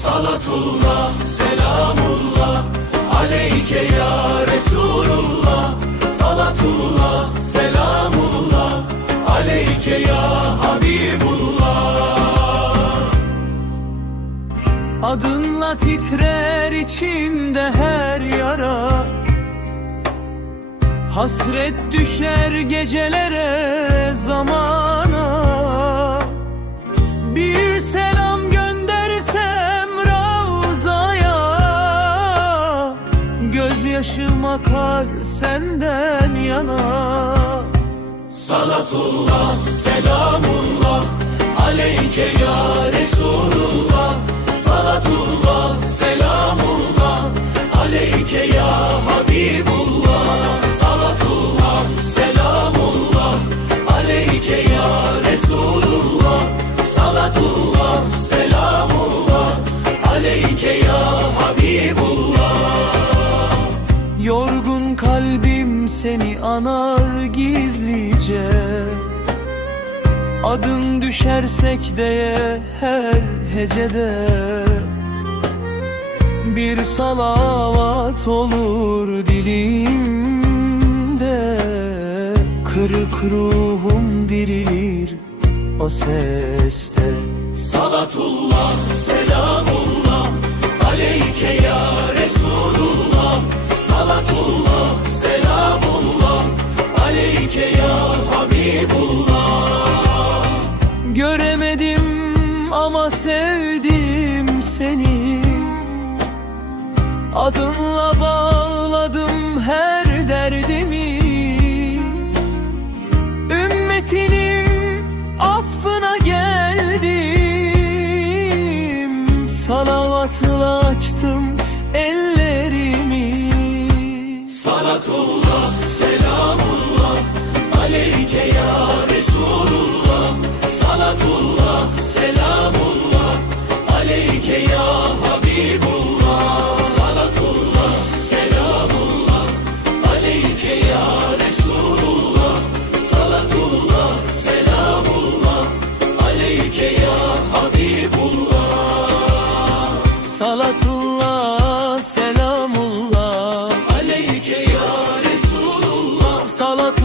Salatullah, selamullah Aleyke ya Resulullah. Salatullah, selamullah Aleyke ya Habibullah. Adınla titrer içimde her yara. Hasret düşer geceler Gözyaşım akar senden yana. Salatullah selamullah aleyke ya Resulullah. Salatullah selamullah aleyke ya Yorgun kalbim seni anar gizlice. Adın düşer sekdeye her hecede. Bir salavat olur dilimde. Kırık ruhum dirilir o seste. Salatullah selamullah aleyke Göremedim ama sevdim seni. Adınla bağladım her derdimi. Ümmetinin Hayatullah, selamullah. Aleyke ya Habibullah. Salatullah, selamullah. Aleyke ya Resulullah. Salatullah, selamullah. Aleyke ya Habibullah. Salatullah, selamullah. Aleyke ya Resulullah. Salatullah